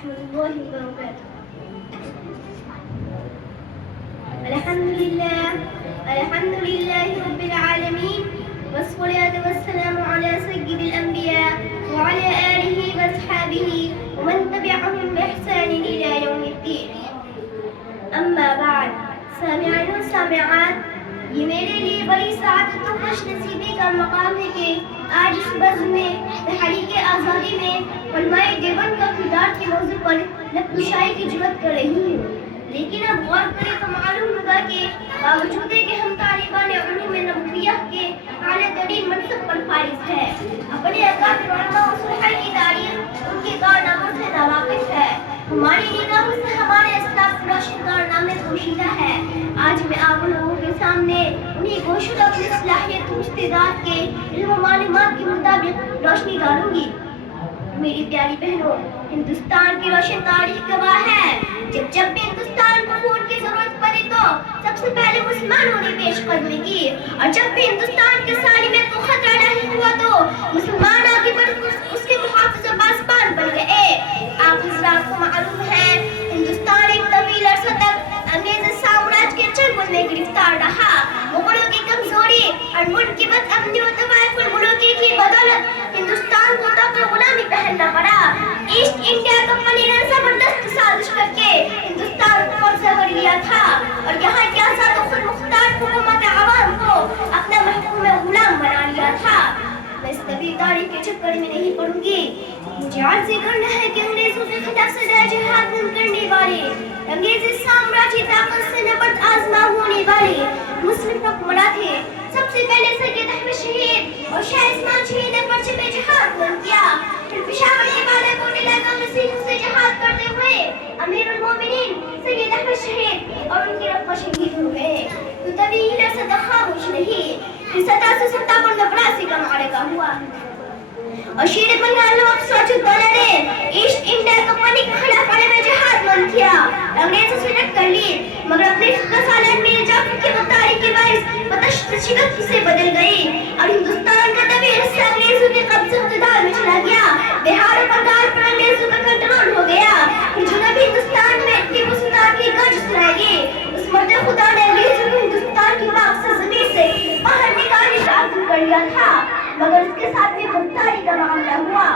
ورحمة الله وبركاته. الحمد لله رب العالمين، والصلاة والسلام على سيد الأنبياء وعلى آله وأصحابه ومن تبعهم بإحسان إلى يوم الدين. أما بعد، سامعین و سامعات، یہ میرے لیے بڑی سعادت و خوش نصیبی کا مقام ہے کہ آج اس بزم میں تحریک آزادی میں علماء دیوبند کا کردار کے موضوع پر لب کشائی کی جرات کر رہی ہوں. لیکن اب غور کریں تو معلوم ہوگا کہ باوجود کہ ہم طالبان علوم نبویہ کے اعلیٰ ترین منصب پر فائز ہے، اپنے اکابر علماء و صلحاء کی تاریخ ان کے کارناموں سے ناواقف ہے. ہماری نگاہوں سے ہمارے اسلاف کے روشن کارنامے پوشیدہ ہے. آج میں آپ لوگوں کے سامنے انہیں گوشوں اپنی صلاحیت و استعداد کے علم و معلومات کے مطابق روشنی ڈالوں گی. میری پیاری بہنوں، ہندوستان کی روشن تاریخ گواہ ہے. جب بھی ہندوستان کو خون کی ضرورت پڑی تو سب سے پہلے مسلمانوں نے پیش قدمی کی، اور جب بھی ہندوستان کے سالمیت کو خطرہ لاحق ہوا تو مسلمان آگے بڑھ اس کے محافظ و پاسبان بن گئے. آپ حضرات کو معلوم ہے ہندوستان ایک طویل عرصہ تک انگریز سامراج کے چنگل میں گرفتار رہا. مغلوں کی کمزوری اور ملک کی بد امنی و طوائف الملوکی کی بدولت ہندوستان کو طاق غلامی پہننا پڑا. ایسٹ انڈیا کمپنی نے زبردست سازش کر کے ہندوستان کو قبضہ کر لیا تھا اور یہاں کی آزاد و خود مختار حکومت عوام کو اپنا محکوم غلام بنا لیا تھا. میں اس طویل تاریخ کے چکر میں نہیں پڑوں گی. مجھے عرض کرنا ہے کہ انگریزوں کے خلاف سزائے جہاد بند کرنے والے، انگریزی سامراجی طاقت سے نبرد آزما ہونے والے مسلم حکمراں تھے. سب سے پہلے سید احمد شہید اور شاہ عثمان شہید نے پرچم جہاد بند کیا. پھر پشاور کے بالا کوٹ علاقہ میں سکھوں سے جہاد کرتے ہوئے امیر المومنین سید احمد شہید اور ان کے رفقا شہید ہو گئے. تو طویل عرصہ تک خاموش نہیں. پھر 1757 میں پلاسی کا معرکہ ہوا اور شیر بنگال نواب سراج الدولہ نے ایسٹ انڈیا کمپنی کے خلاف عالم جہاد بند کیا. انگریزوں سے ٹکر لی، مگر اپنے 10 سالہ میر جعفر کی غداری کے باعث شکست سے بدل گئی اور ہندوستان کا طویل حصہ انگریزوں کے قبضے اقتدار میں چلا گیا. بہار و بنگال پر انگریزوں کا کنٹرول ہو گیا. جنوبی ہندوستان میں ٹیپو سلطان کی گرج سنائی دی. اس مرد خدا نے انگریزوں کو ہندوستان کی مقصد زمین سے باہر نکالنے کا عزم کر لیا تھا، مگر اس کے ساتھ بھی غداری کا معاملہ ہوا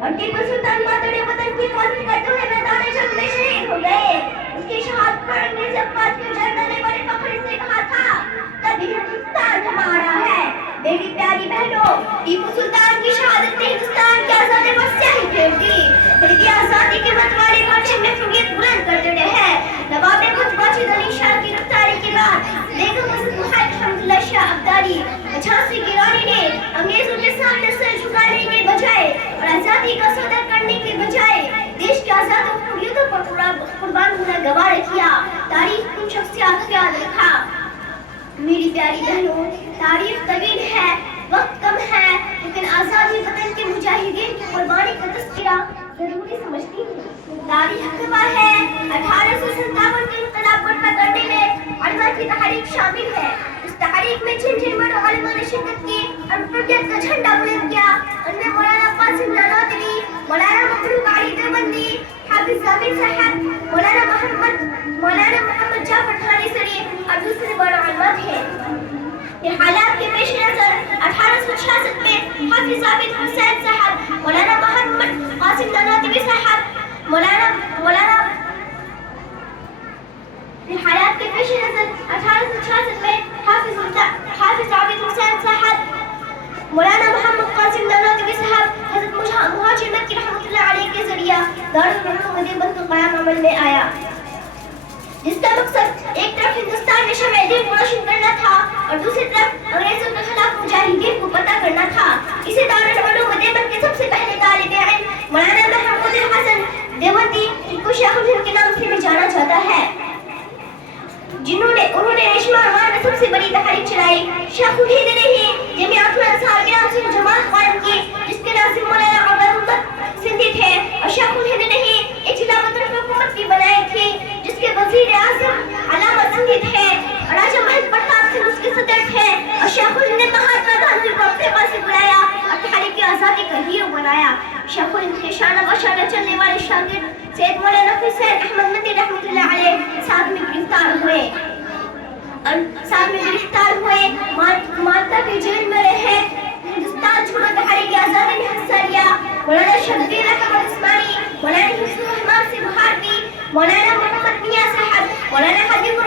اور ٹیپو سلطان مادر وطن کی حفاظت کرتے ہوئے میدان جنگ میں شہید ہو گئے. اس کی شہادت پر انگریز افواج کے جنرل نے بڑے فخر سے کہا تھا، کبھی ہندوستان ہمارا ہے. میری پیاری بہنوں، ٹیپو سلطان کی شہادت نے ہندوستان کی آزادی پر سیاہی پھیر دی. پھر آزادی کے متوالے پرچم میں فریت بلند کرتے رہے. نواب قطب علی شاہ کی گرفتاری کے بعد بیگم حضرت محمد حمد اللہ شاہ ابدالی جھانسی کی رانی نے انگریزوں کے سامنے سر جھکانے کے بجائے اور آزادی کا سودا کرنے کے بجائے دیش کے آزاد حریتوں پر قربان ہونا گوارا کیا. تاریخ ان شخصیات کو یاد رکھا. میری پیاری بہنوں، تاریخ طویل ہے، وقت کم ہے، لیکن آزادی وطن کے مجاہدین کی قربانی کا تذکرہ ضروری سمجھتی ہوں. تاریخ گواہ ہے 1857 کے انقلاب برپا کرنے میں علماء کی تحریک شامل ہے. اس تحریک میں جن مرد علماء نے شرکت کی اور حریت کا جھنڈا بلند کیا، ان میں مولانا قاسم نانواتوی، مولانا مخلوق علی دیوبندی، حافظ ضامن صاحب، مولانا محمد جعفر تھانی سری اور دوسرے بڑے علماء تھے. یہ حالات کے پیش نظر 1866 میں حافظ عابد حسین صاحب، مولانا محمد قاسم نانواتوی صاحب، حالات کے پیش نظر 1866 میں حافظ عابد حسین صاحب، مولانا محمد قاسم نانواتوی صاحب، حضرت مہاجر مکی رحمۃ اللہ علیہ کے ذریعہ دارالعلوم دیوبند کا قیام عمل میں آیا، جس کا مقصد ایک طرف ہندوستان میں شمع دین کو روشن کرنا تھا اور دوسری طرف انگریزوں کے خلاف مجاہدین کو پتہ کرنا تھا. اسے دارالعلوم دیوبند کے سب سے پہلے طالب علم مولانا محمود الحسن دیوبندی، جن کو شیخ الہند کے نام سے بھی جانا جاتا ہے، انہوں نے ریشمہ امان میں سب سے بڑی تحریک چلائی. شیخ الہند نے ہی جمیعۃ الانصار کے نام سے جماعت قائم کی، جس کے ناظم مولانا عبید اللہ سندھی تھے، اور شیخ الہند نے ہی اجلاوۃ الحکومت بھی بنائی تھی، جس کے وزیر اعظم علامہ سندھی تھے اور راجہ مہند پرتاپ سنگھ اس کے صدر تھے. اور شیخ الہند نے مہاتما گاندھی کو افریقہ سے بلایا اور تحریک آزادی کا ہیرو بنایا. شیخ شانہ بشانہ چلنے والے شاگرد سید مولانا حسین احمد مدنی رحمۃ اللہ علیہ ساتھ میں گرفتار ہوئے مالٹا کے جیل میں رہے. ہندوستان چھوڑو تحریک کی آزادی میں حصہ لیا. مولانا شبیر احمد عثمانی، مولانا حسن الرحمان سے بہار کی، مولانا محمد میاں صاحب، مولانا حبیب